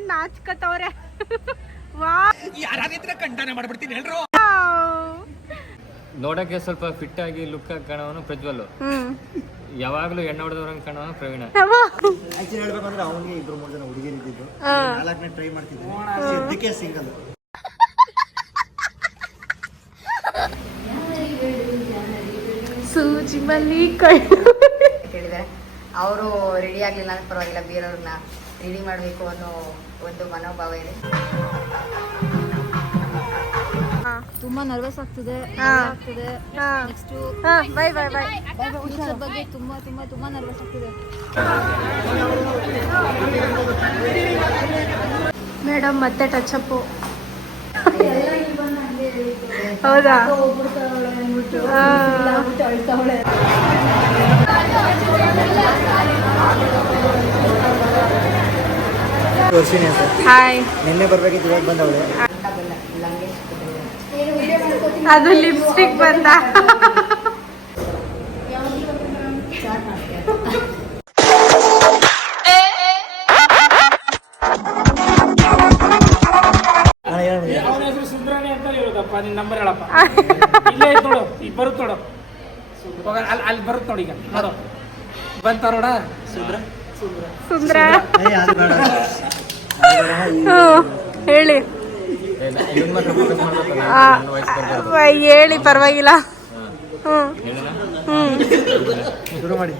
ಏನ್ ನಾಚ್ಕತವ್ರೆ. ವಾ ಯಾರಾದ್ರೆ ಕಂಡನೆ ಮಾಡ್ಬಿಡ್ತೀನಿ ಹೇಳ್ರು. ನೋಡಕ್ಕೆ ಸ್ವಲ್ಪ ಫಿಟ್ ಆಗಿ ಲುಕ್ ಆಗಿ ಕಾಣೋನು ಪ್ರಜ್ವಲ್. ಯಾವಾಗ್ಲೂ ಎಣ್ಣೆ ಹೊಡೆದವ್ರಂಗ್ ಕಾಣೋನು ಪ್ರವೀಣ. ಆಕ್ಚುಲಿ ಹೇಳ್ಬೇಕಂದ್ರೆ ಅವನಿಗೆ 2-3 ಜನ ಹುಡುಗಿರು ಇದ್ದಿದ್ದು, 4ನೇ ಟ್ರೈ ಮಾಡ್ತಿದ್ದೆ, ಸದ್ಯಕ್ಕೆ ಸಿಂಗಲ್. ಸೂಜಿ ಮಲ್ಲಿ ಹೇಳಿದ್ದಾರೆ. ಅವರು ರೆಡಿ ಆಗ್ಲಿಲ್ಲ ಅಂದ್ರೆ ಪರವಾಗಿಲ್ಲ, ಬೇರೆಯವ್ರನ್ನ ರೆಡಿ ಮಾಡಬೇಕು ಅನ್ನೋ ಒಂದು ಮನೋಭಾವ ಇದೆ. ತುಂಬಾ ನರ್ವಸ್ ಆಗ್ತಿದೆ. Next bye bye bye future ಬಗ್ಗೆ ತುಂಬಾ ತುಂಬಾ ತುಂಬಾ ನರ್ವಸ್ ಆಗ್ತಿದೆ. ಮೇಡಮ್ ಮತ್ತೆ ಟಚ್ ಅಪ್. ಹೌದಾ? ಹಾಯ್. ನಿನ್ನೆ ಬರ್ಬೇಕಿತ್ತು, ಇವಾಗ ಬಂದವಳೆ. ಅದು ಲಿಪ್ಸ್ಟಿಕ್ ಬಂದ. ಸುಂದ್ರಾಣಿ ಅಂತ ಇರೋದಪ್ಪ. ನಿನ್ ನಂಬರ್ ಹೇಳಪ್ಪ. ಇಲ್ಲೇ ಐತ್ ನೋಡು, ಈಗ ಬರುತ್ತೆ ನೋಡು. ಅಲ್ಲಿ ಬರುತ್ತೆ ನೋಡಿ, ಈಗ ನೋಡು ಬಂತ ನೋಡ. ಸುಂದ್ರ ಹೇಳಿ ಹೇಳಿ ಪರವಾಗಿಲ್ಲ. ಶುರು ಮಾಡಿ.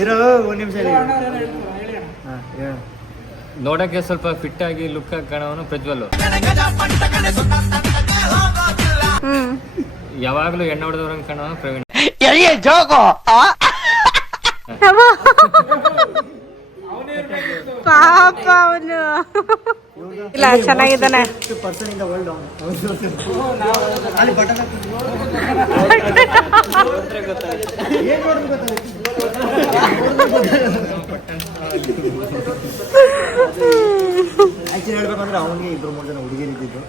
ಇರೋ 1 ನಿಮಿಷ. ನೋಡಕ್ಕೆ ಸ್ವಲ್ಪ ಫಿಟ್ ಆಗಿ ಲುಕ್ ಆಗಿ ಕಾಣೋನು ಪ್ರಜ್ವಲ್. ಯಾವಾಗ್ಲೂ ಎಣ್ಣೆ ಹೊಡೆದವ್ರಂಗ್ ಕಾಣೋನು ಪ್ರವೀಣ. ಪಾಪ ಅವನು ಇಲ್ಲ, ಚೆನ್ನಾಗಿದ್ದಾನೆ. ಆಕ್ಚುಲಿ ಹೇಳ್ಬೇಕಂದ್ರೆ ಅವನಿಗೆ 2-3 ಜನ ಹುಡುಗಿರು ಇದ್ದಿದ್ದು,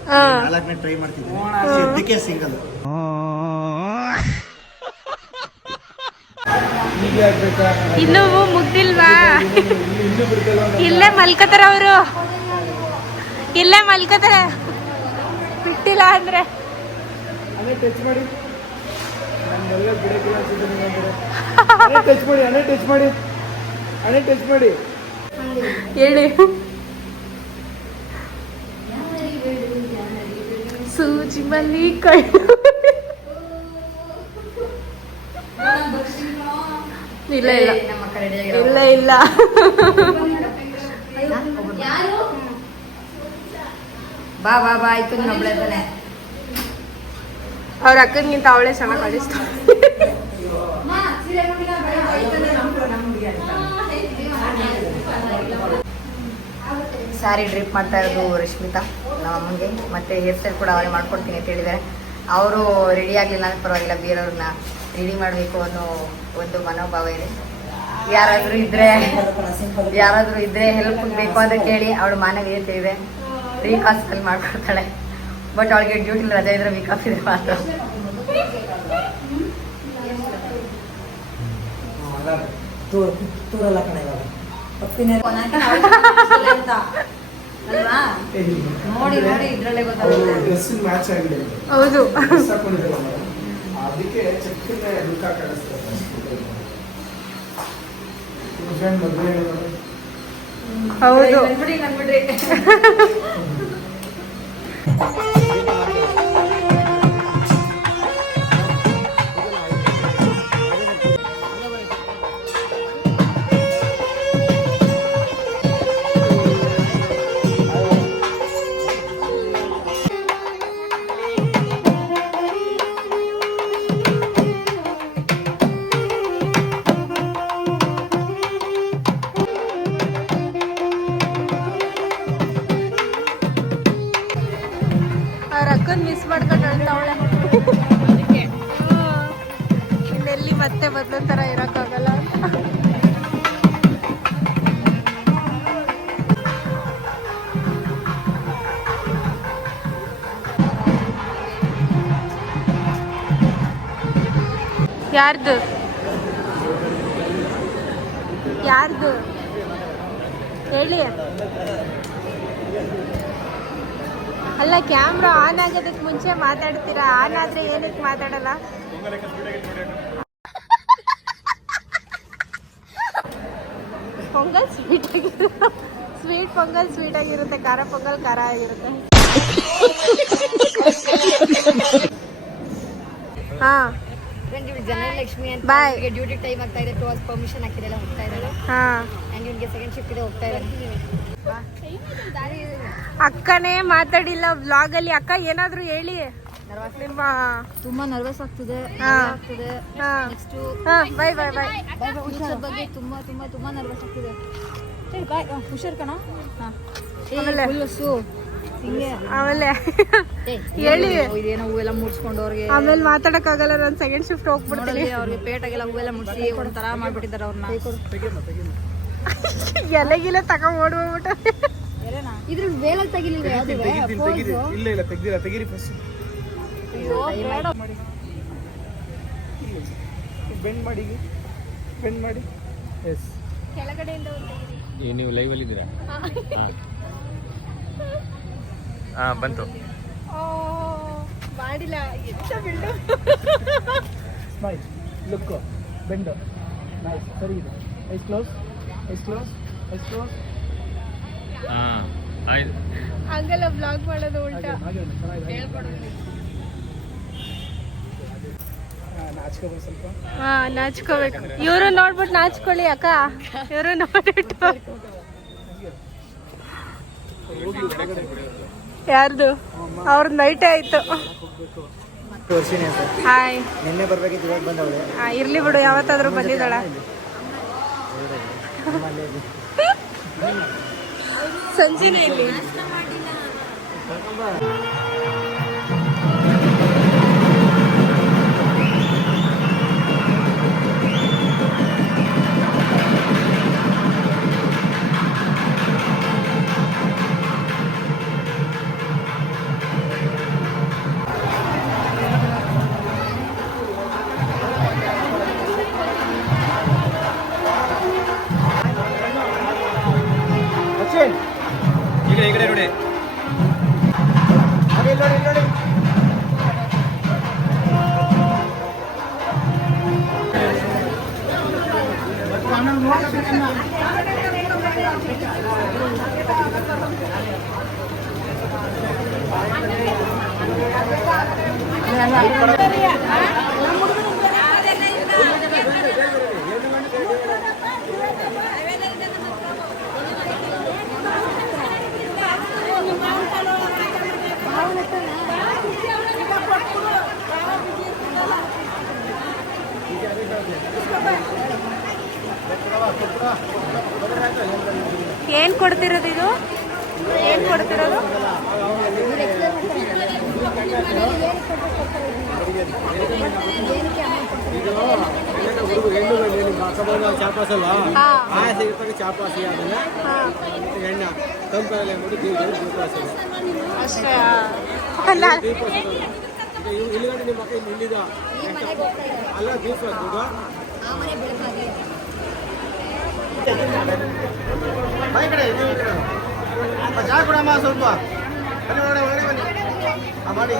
4ನೇ ಟ್ರೈ ಮಾಡ್ತಿದ್ದೆ, ಸದ್ಯಕ್ಕೆ ಸಿಂಗಲ್. ಇನ್ನೂ ಮುಗ್ದಿಲ್ವಾ? ಇಲ್ಲೇ ಮಲ್ಕತಾರ ಅವರು, ಇಲ್ಲೇ ಮಲ್ಕತಾರೆ. ಬಿಟ್ಟಿಲ್ಲ ಅಂದ್ರೆ ಟಚ್ ಮಾಡಿ. ಟಚ್ ಮಾಡಿ. ಟಚ್ ಮಾಡಿ ಹೇಳಿ. ಸೂಜಿ ಮಲ್ಲಿ ಇಲ್ಲ ಇಲ್ಲ ನಮ್ಮ ಕಡೆ ಇಲ್ಲ ಇಲ್ಲ. ಬಾ ಬಾ ಬಾ ಆಯ್ತು, ನೀನು ಒಬ್ಳೆ ತಾನೆ. ಅವ್ರ ಅಕ್ಕನಿಗಿಂತ ಅವಳೇ ಚೆನ್ನಾಗಿ ಕಾಣಿಸ್ತಾಳೆ. ಸ್ಯಾರಿ ಡ್ರಿಪ್ ಮಾಡ್ತಾ ಇರೋದು ರಶ್ಮಿತಾ, ನಮ್ಮ ಅಮ್ಮಂಗೆ. ಮತ್ತೆ ಹೇರ್ ಸ್ಟೈಲ್ ಕೂಡ ಅವರೇ ಮಾಡ್ಕೊಡ್ತೀನಿ ಅಂತ ಹೇಳಿದ್ದಾರೆ. ಅವರು ರೆಡಿ ಆಗಲಿಲ್ಲ ಅಂದ್ರೆ ಪರವಾಗಿಲ್ಲ, ಬೇರೆಯವ್ರನ್ನ ರೆಡಿ ಮಾಡಬೇಕು ಅನ್ನೋ ಒಂದು ಮನೋಭಾವ ಇದೆ. ಯಾರಾದರೂ ಇದ್ರೆ ಹೆಲ್ಪ್ ಬೇಕು ಅಂತ ಕೇಳಿ ಅವಳು ಮಾನವೀಯತೆ ಇದೆ. ವೀಕ್ ಆಫಲ್ಲಿ ಮಾಡ್ಕೊಡ್ತಾಳೆ. ಬಟ್ ಅವಳಿಗೆ ಡ್ಯೂಟಿ ರಜೆ ಇದ್ರೆ ವೀಕ್ ಆಫ್ ಇದೆ ಮಾತ್ರ. ನೋಡಿ ನೋಡಿ ಇದ್ರಲ್ಲೇ ಗೊತ್ತಾಗುತ್ತೆ. ಹೌದು. ಹೌದು. ಕಣ್ಬಿಡ್ರಿ. ಅವ್ರ ಅಕ್ಕನ್ ಮಿಸ್ ಮಾಡ್ಕೊಂಡು ಅಳ್ತಾವಳೆ. ಇನ್ನೆಲ್ಲಿ ಮತ್ತೆ ಮೊದ್ಲು ತರ ಇರಕ್ಕಾಗಲ್ಲ ಅಂತ. ಯಾರ್ದು ಹೇಳಿ. ಅಲ್ಲ, ಕ್ಯಾಮ್ರಾ ಆನ್ ಆಗೋದಕ್ಕೆ ಮುಂಚೆ ಮಾತಾಡ್ತೀರಾ, ಆನ್ ಆದ್ರೆ ಏನಕ್ಕೆ ಮಾತಾಡಲ್ಲ? ಪೊಂಗಲ್ ಸ್ವೀಟ್ ಆಗಿರುತ್ತೆ, ಸ್ವೀಟ್ ಪೊಂಗಲ್ ಸ್ವೀಟ್ ಆಗಿರುತ್ತೆ, ಖಾರ ಪೊಂಗಲ್ ಖಾರ ಆಗಿರುತ್ತೆ. ಹಾ, ಜನಲಕ್ಷ್ಮಿ ಅಂತ ಬಾಯ್. ಡ್ಯೂಟಿ ಟೈಮ್ ಆಗ್ತಾ ಇದೆ, ಟು ಅವರ್ಸ್ ಪರ್ಮಿಷನ್ ಹಾಕಿದೆಲ್ಲ ಹೋಗ್ತಾ ಇದ್ದಾರೆ. ಹಾ, ಅಂಡ್ ಇವನಿಗೆ ಸೆಕೆಂಡ್ ಶಿಫ್ಟ್ ಇದೆ, ಹೋಗ್ತಾ ಇದ್ದಾರೆ. ಅಕ್ಕನೇ ಮಾತಾಡಿಲ್ಲ ವ್ಲಾಗ್ ಅಲ್ಲಿ. ಅಕ್ಕ ಏನಾದ್ರು ಹೇಳಿ. ನಿಮ್ಮ ತುಂಬಾ ನರ್ವಸ್ ಆಗ್ತಿದೆ. ಹಾ. ಆಗ್ತಿದೆ. ಹಾ. ನೆಕ್ಸ್ಟ್ ಬಾಯ್ ಬಾಯ್ ಬಾಯ್. ಫ್ಯೂಚರ್ ಬಗ್ಗೆ ತುಂಬಾ ತುಂಬಾ ತುಂಬಾ ನರ್ವಸ್ ಆಗ್ತಿದೆ. ಹೇಳಿ ಬಾಯ್. ಹುಷಾರ್ ಕಣ. ಹಾ. ಆಮೇಲೆ? ಫುಲ್ಲು ಹಿಂಗೆ ಆಮೇಲೆ ಹೇಳಿ. ಇದೇನೋ ಹೂವೆಲ್ಲ ಮುಡ್ಸ್ಕೊಂಡು ಅವ್ರಿಗೆ ಆಮೇಲೆ ಮಾತಾಡಕ್ ಆಗಲ್ಲ, ನಾನು ಸೆಕೆಂಡ್ ಶಿಫ್ಟ್ ಹೋಗ್ಬಿಡ್ತೀನಿ. ಅವ್ರಿಗೆ ಪೇಟಾಗೆಲ್ಲ ಹೂವೆಲ್ಲ ಮುಡ್ಸಿ ಒಂಥರ ಮಾಡ್ಬಿಟ್ಟಿದ್ದಾರೆ ಅವ್ರನ್ನ. ಎಲೆಗಿಲ್ಲ ತಗೊಂಡ್ ಓಡ್ಬಿಟ್ಟು. ಇದ್ರ ವೇಳ ತೆಗಿಲಿಲ್ಲ ಇಲ್ಲ ತೆಗ್ದಿಲ್ಲ, ತೆಗೀರಿ ಫಸ್ಟ್. ಬೆಂಡ್ ಮಾಡಿ. ಎಸ್. ಕೆಳಗಡೆಯಿಂದ ನೀವು ಲೈವಲ್ಲಿ ಇದ್ದೀರಾ? ಹಾಂ ಬಂತು. ಮಾಡಿಲ್ಲ, ಎಂತ build. Smile, look, bend, nice, ಸರಿ ಇದೆ. Ice close. ಹಾಂ ಆಯ್ತು. ಹಂಗಲ್ಲ ಬ್ಲಾಗ್ ಮಾಡೋದು ಉಲ್ಟಾ. ನಾಚ್ಕೋಬೇಕು ಸ್ವಲ್ಪ. ಹಾ, ನಾಚ್ಕೋಬೇಕು. ಇವರು ನೋಡ್ಬಿಟ್ಟು ನಾಚ್ಕೊಳ್ಳಿ ಅಕ್ಕ. ಇವರು ನೋಡ್ಬಿಟ್ಟು. ಯಾರ್ದು? ಅವ್ರ ನೈಟೇ ಆಯ್ತು. ತೋರಿಸಿನಿ ಅಂತ ಹಾಯ್. ನಿನ್ನೆ ಬರ್ಬೇಕಿತ್ತು, ಇವಾಗ ಬಂದವಳೆ. ಇರ್ಲಿ ಬಿಡು, ಯಾವತ್ತಾದ್ರೂ ಬಂದಿದ್ದಾಳ. ಸಂಜಿನೇ ಇಲ್ಲಿ. ಈ ಕಡೆ ನೋಡಿ. ನೋಡಿ. ಏನ್ ಕೊಡ್ತಿರೋದು ಇದು? ಏನ್ ಕೊಡ್ತಿರೋದು? ಚಾಪಾಸ್ ಅಲ್ವಾ, ಚಾಪಾಸಿ ಅದನ್ನ ಎಣ್ಣೆ ತಂಪಲ್ಲಿ ಅಷ್ಟೇ. ಇಲ್ಲಿಗಂటే ನಿಮ್ಮ ಮಕ್ಕ ಇಲ್ಲಿದ ಅಲ್ಲ ದೀಪ ಚಾ ಕೊಡಮ್ಮ ಸ್ವಲ್ಪ ಮಾಡಿ.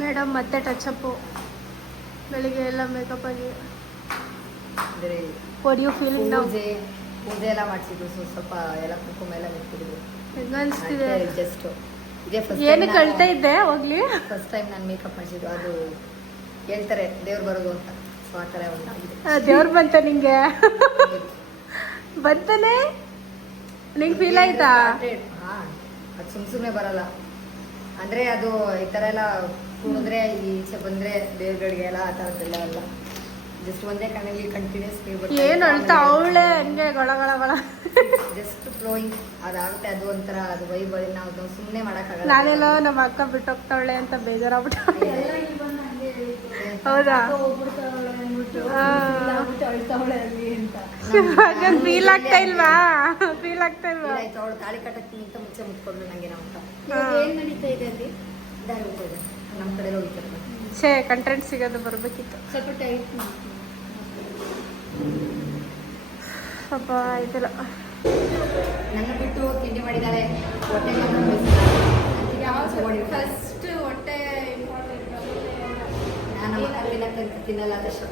ಮೇಡಮ್ ಮತ್ತೆ ಟಚಪ್ಪು ಬೆಳಿಗ್ಗೆ ಎಲ್ಲ ಮೇಕಪ್ ಆಗಿ. ಅಂದರೆ ವಾಟ್ ಯು ಫೀಲ್ ನೌ? ಪೂಜೆ ಎಲ್ಲ ಮಾಡಿಸಿದ್ರು, ಸ್ವಲ್ಪ ಎಲ್ಲ ಕುಂಕುಮ ಎಲ್ಲ ಇಟ್ಬಿಟ್ಟಿದ್ರು. ಹೆಂಗ ಅನಿಸ್ತಿದೆ? ಜಸ್ಟ್ ಇದೇ ಏನು ಕಳ್ತಾ ಇದ್ದೆ ಹೋಗ್ಲಿ. ಫಸ್ಟ್ ಟೈಮ್ ನಾನು ಮೇಕಪ್ ಮಾಡಿಸಿದ್ದು. ಅದು ಹೇಳ್ತಾರೆ ದೇವ್ರು ಬರೋದು ಅಂತ, ಸೊ ಆ ಥರ ಒಂದಾಗಿದೆ. ದೇವ್ರು ಬಂತ ನಿಂಗೆ? ಬಂತಾನೆ ನಿಂಗೆ ಫೀಲ್ ಆಯ್ತಾ? ಹಾಂ, ಅದು ಸುಮ್ಮನೆ ಬರಲ್ಲ. ಅಂದರೆ ಅದು ಈ ಥರ ಎಲ್ಲ ಕುಣಿದ್ರೆ ಈಚೆ ಬಂದರೆ ದೇವ್ರಗಳಿಗೆ ಎಲ್ಲ ಆ ಥರದ್ದೆಲ್ಲ ಅಲ್ಲ. ಜಸ್ಟ್ ಒಂದೇ ಕಣ್ಣಲ್ಲಿ ಕಂಟಿನ್ಯೂಸ್ಲಿ ಏನು ಅಳ್ತಾ ಅವಳೆ ಹಂಗೆ ಗೊಳ ಗೊಳ ಗೊಳ ಜಸ್ಟ್ ಫ್ಲೋಯಿಂಗ್ ಅದಾಗುತ್ತೆ. ಅದು ಒಂಥರ ಅದು ವೈಬ್. ನಾವು ಸುಮ್ಮನೆ ಮಾಡೋಕ್ಕಾಗಲ್ಲ. ನಾನೆಲ್ಲೋ ನಮ್ಮ ಅಕ್ಕ ಬಿಟ್ಟೋಗ್ತಾವಳೆ ಅಂತ ಬೇಜಾರಾಗ್ಬಿಟ್ಟು. ಹೌದಾ? ಹಂಗಂದ್ ಫೀಲ್ ಆಗ್ತಾ ಇಲ್ವಾ? ಫೀಲ್ ಆಗ್ತಾ ಇಲ್ವಾ? ಅವಳು ತಾಳಿ ಕಟ್ಟಕ್ಕಿಂತ ಮುಂಚೆ ಮುಟ್ಕೊಂಡು ನಂಗೆ ನಮ್ಮ ಏನು ನಡೀತಾ ಇದೆ ಅಲ್ಲಿ ದಾರಿ ಹೋಗ್ತದೆ ನಮ್ಮ ಕಡೆ ಹೋಗ್ತಾರೆ. ಛೇ, ಕಂಟೆಂಟ್ ಸಿಗೋದು ಬರ್ಬೇಕಿತ್ತು. ಸ್ವಲ್ಪ ಟೈಟ್ ಸ್ವಲ್ಪ ಇದಿಲ್ಲ. ನನ್ನ ಬಿಟ್ಟು ತಿಂಡಿ ಮಾಡಿದ್ದಾರೆ. ಹೊಟ್ಟೆ ಫಸ್ಟ್ ಹೊಟ್ಟೆ ಇಂಪಾರ್ಟೆಂಟ್. ನಾನು ನಮ್ಮ ಕಲ್ಲಿನ ತಿನ್ನಲ್ಲ, ಅದಷ್ಟು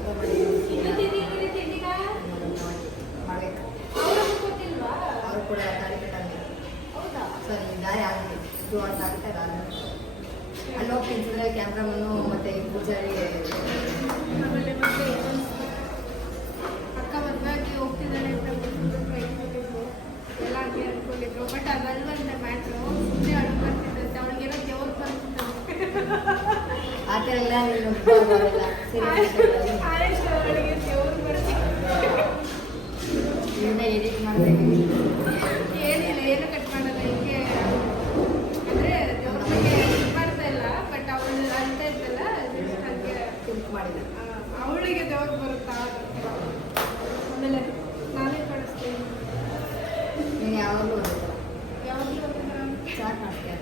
ಮಾಡ್ಬೇಕು. ಅವರು ಕೂಡ ತಾಳಿ ಕಟ್ಟಂಗೆ ಸರಿ ದಾರಿ ಆಗುತ್ತೆ. 2 hours ಆಗುತ್ತೆ. ಅದಾದ್ಮೇಲೆ ಅಲ್ಲಿ ಹೋಗಿ ತಿನ್ಸಿದ್ರೆ ಕ್ಯಾಮ್ರಾಮನ್ನು ಮತ್ತೆ ಪೂಜಾರಿ ಅಕ್ಕ ಮದುವೆಗೆ ಹೋಗ್ತಿದ್ದಾಳೆ ಅಂತ ಎಲ್ಲ ಹಂಗೆ ಅನ್ಕೊಂಡಿದ್ರು. But ಅದಲ್ವಂತ matter. ಸುಮ್ಮನೆ ಅಡುಗೆ ಬರ್ತಿದ್ದಂತೆ ಅವಳಿಗೆಲ್ಲ ದೇವ್ರು ಬರ್ತಿದ್ದಂತೆ. ಆ ಥರ ಎಲ್ಲ ಅವಳಿಗೆ ದೇವ್ರು ಬರ್ತಿದ್ದಂತೆ. ಇದನ್ನ ಎಡಿಟ್ ಮಾಡ್ಬೇಕು. ಏನಿಲ್ಲ, ಏನು ಕಟ್ ಮಾಡಲ್ಲ. ಹಿಂಗೆ ಅಂದರೆ ದೇವ್ರ ಬಗ್ಗೆ ಇದು ಮಾಡ್ತಾ ಇಲ್ಲ. ಬಟ್ ಅವಳು ಅಂತ ಇದ್ದಲ್ಲ ಹಾಗೆ ಥಿಂಕ್ ಮಾಡಿದೆ. ಅವಳಿಗೆ ದೇವ್ರು ಬರುತ್ತಾ. ಆಮೇಲೆ ನಾನೇ ಕಳಿಸ್ತೀನಿ. ನೀನು ಯಾವಾಗಲೂ ಯಾವಾಗಲೂ ಸ್ಟಾರ್ಟ್ ಮಾಡ್ತೀಯ.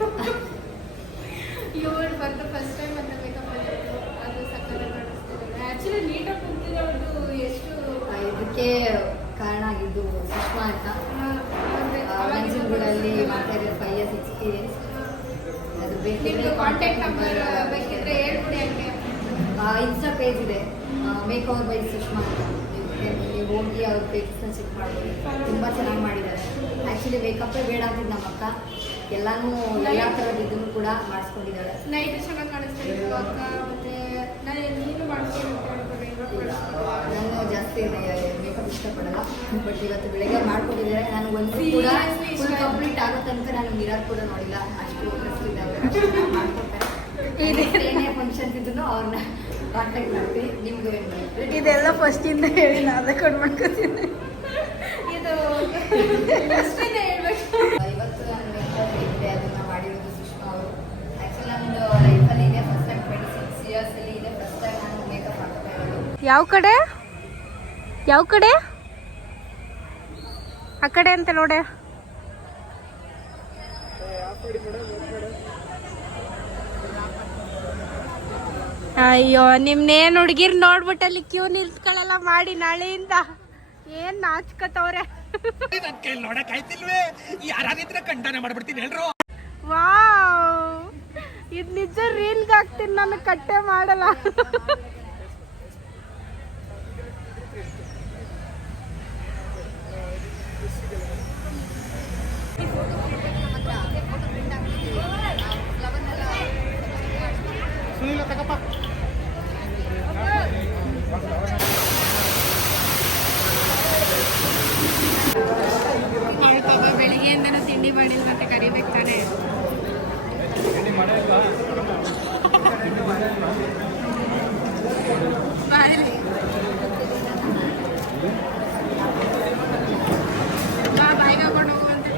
ಇವಳು ಬಂದು ಫಸ್ಟ್ ಟೈಮ್ ಅಂತ ಮೇಕಪ್ ಆಗಿತ್ತು. ಅದು ಸಕ್ಕತ್ತಾಗಿ ಕಾಣಿಸ್ತಿದ್ದಾರೆ. ಆ್ಯಕ್ಚುಲಿ ನೀಟಾಗಿ ಕುಂತಿದೆ. ಅವಳು ಎಷ್ಟು ಇದಕ್ಕೆ ಕಾರಣ ಆಗಿದ್ದು ಸುಷ್ಮಾ ಅಂತ. ನಂಜನಗೂಡಲ್ಲಿ ಮಾಡ್ತಾ ಇದ್ದಾರೆ 5 years ಎಕ್ಸ್ಪೀರಿಯನ್ಸ್. ಅದು ಬೇಕಿದ್ರೆ ಕಾಂಟ್ಯಾಕ್ಟ್ ನಂಬರ್ ಬೇಕಿದ್ರೆ ಹೇಳ್ಬಿಡಿ. ಹಂಗೆ ಇನ್ಸ್ಟಾ ಪೇಜ್ ಇದೆ, ಮೇಕ್ ಓವರ್ ಬೈ ಸುಷ್ಮಾ ಅಂತ. ನೀವು ಹೋಗಿ ಅವ್ರ ಪೇಜಸ್ನ ಚೆಕ್ ಮಾಡ್ಬೋದು. ತುಂಬ ಚೆನ್ನಾಗಿ ಮಾಡಿದ್ದಾರೆ. ಆ್ಯಕ್ಚುಲಿ ಮೇಕಪ್ಪೇ ಬೇಡ ಅಂತಿದ್ದು ನಮ್ಮ ಅಕ್ಕ. ಎಲ್ಲನೂ ಎಲ್ಲ ಥರದ ಇದನ್ನು ಕೂಡ ಮಾಡಿಸ್ಕೊಂಡಿದ್ದಾಳೆ. ನೈಟ್ ಚೆನ್ನಾಗಿ ಕಾಣಿಸ್ತಿದ್ರು ಅಕ್ಕ. ಮತ್ತೆ ನೀನು ಮಾಡಿಸ್ಕೊಂಡು ನಾನು ಜಾಸ್ತಿ ಮೇಕಪ್ ಇಷ್ಟಪಡಲ್ಲ. ಬಟ್ ಇವತ್ತು ಬೆಳಗ್ಗೆ ಮಾಡ್ಕೊಂಡಿದ್ದಾರೆ. ನಾನು ಒಂದು ಕೂಡ ಫುಲ್ ಕಂಪ್ಲೀಟ್ ಆಗೋ ತನಕ ನಾನು ಮಿರರ್ ಕೂಡ ನೋಡಿಲ್ಲ. ಅಷ್ಟು ಇಂಟ್ರೆಸ್ಟ್ ಇದ್ದಾವೆ. ಮಾಡ್ಕೊಡ್ತಾರೆ. ಏನೇ ಫಂಕ್ಷನ್ಸ್ ಇದ್ರು ಅವ್ರನ್ನ ಕಾಂಟ್ಯಾಕ್ಟ್ ಮಾಡ್ತೀವಿ. ನಿಮ್ಗೆ ಏನು ಮಾಡ್ತೀವಿ? ಇದೆಲ್ಲ ಫಸ್ಟಿಂದ ಹೇಳಿ ನಾನೇ ಕೊಂಡು ಮಾಡ್ಕೊತೀನಿ. ಇದು ಫಸ್ಟಿಂದ ಹೇಳ್ಬೇಕು. ಇವತ್ತು ನಾನು ಮೇಕಪ್ ಇದೆ, ಅದನ್ನು ಮಾಡಿರೋದು ಸುಷ್ಮಾ ಅವರು. ಆ್ಯಕ್ಚುಲಿ ನಮ್ಮದು ಲೈಫಲ್ಲಿ ಇದೆ ಫಸ್ಟ್ ಟೈಮ್ 26 yearsಲ್ಲಿ ಇದೆ ಫಸ್ಟ್ ಟೈಮ್ ನಾನು ಮೇಕಪ್ ಮಾಡ್ತಾ ಇರೋದು. ಯಾವ ಕಡೆ? ಯಾವ ಕಡೆ? ಆ ಕಡೆ ಅಂತ ನೋಡೆ. ಅಯ್ಯೋ, ನಿಮ್ನೇನು ಹುಡುಗಿರ್ ನೋಡ್ಬಿಟ್ಟು ಅಲ್ಲಿ ಕ್ಯೂ ನಿಲ್ಸ್ಕೊಳ್ಳೆಲ್ಲ ಮಾಡಿ ನಾಳೆಯಿಂದ ಏನ್ ನಾಚ್ಕತ್ತವ್ರೆ. ವಾವ್, ಇದ್ ನಿಜ ರೀಲ್ಗೆ ಹಾಕ್ತೀನಿ ನಾನು. ಕಟ್ಟೆ ಮಾಡಲ್ಲ. ಅವಳ ಪಾಪ ಬೆಳಿಗ್ಗೆಯಿಂದನೂ ತಿಂಡಿ ಮಾಡಿಲ್ಲ. ಮತ್ತೆ ಕರಿಬೇಕು ತಾನೆ. ಬಾ ಬಾಯಿಗೆ ಹಾಕೊಂಡು ಹೋಗುವಂತೆ.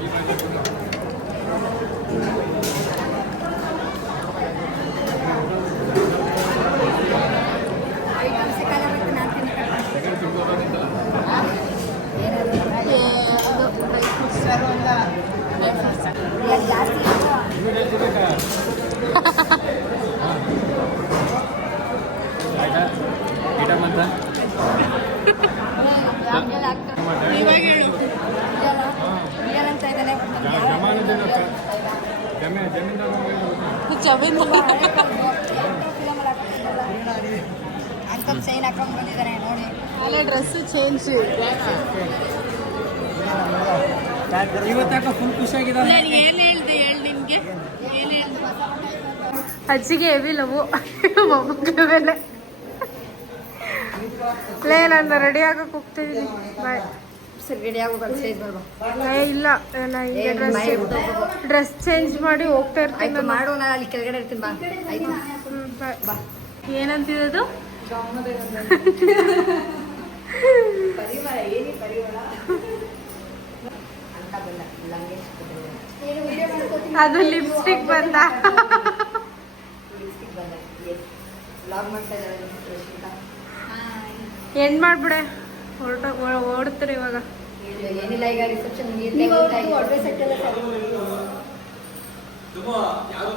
ಐಟಮ್ ಸಿಕ್ಕಲ್ಲ ಮತ್ತು ನಾನು ಜಾಸ್ತಿ ಇವಾಗ ಹೇಳು. ರಿಯಲ್ ಅಂತ ಇದ್ದಾನೆ. ಅಂಕಲ್ ಚೈನ್ ಹಾಕೊಂಡು ಬಂದಿದ್ದಾನೆ ನೋಡಿ. ಅಲ್ಲೇ ಡ್ರೆಸ್ಸು ಚೇಂಜ್. ಇವತ್ತಾಕ ಫುಲ್ ಖುಷಿಯಾಗಿದ್ದಾನೆ. ನಾನು ಏನು ಹೇಳ್ದೆ ಹೇಳಿ ನಿನ್ಗೆ? ಏನು ಹೇಳ್ದೆ? ಅಜ್ಜಿಗೆ ಹೆವಿ ಲವ್ ಮೊಮ್ಮಕ್ಕಳ ಮೇಲೆ. ಲೇ ನಾನು ರೆಡಿ ಆಗಕ್ಕೆ ಹೋಗ್ತಿದ್ದೀನಿ ಬಾಯ್. ಸರಿ ರೆಡಿ ಆಗೋದು ಸ್ಟೇಜ್ ಬರ್ಬಾ. ಇಲ್ಲ ನಾ ಹಿಂಗೆ ಡ್ರೆಸ್ ಚೇಂಜ್ ಮಾಡಿ ಹೋಗ್ತಾ ಇರ್ತೀನಿ ಆಯ್ತು ಮಾಡು, ನಾನು ಅಲ್ಲಿ ಕೆಳಗಡೆ ಇರ್ತೀನಿ ಬಾ. ಆಯ್ತು ಬಾಯ್. ಬಾ. ಏನಂತಿದ್ದು ಪರಿಮಳ ಏನಿ ಪರಿಮಳ ಅಂತ ಬಂದ ಲಂಗೇಶ್ ಅದು ಲಿಪ್ಸ್ಟಿಕ್ ಬಂದ. ಲಿಪ್ಸ್ಟಿಕ್ ಬಂದ. ವ್ಲಾಗ್ ಮಾಡ್ತಾ ಇದ್ದಾರೆ ರಶ್ಮಿತಾ. ಎಂಡ್ ಮಾಡ್ಬಿಡೆ, ಓಡ್ತಾರೆ ಇವಾಗ. ಏನಿಲ್ಲ, ಈಗ ರಿಸೆಪ್ಷನ್ ಯಾರು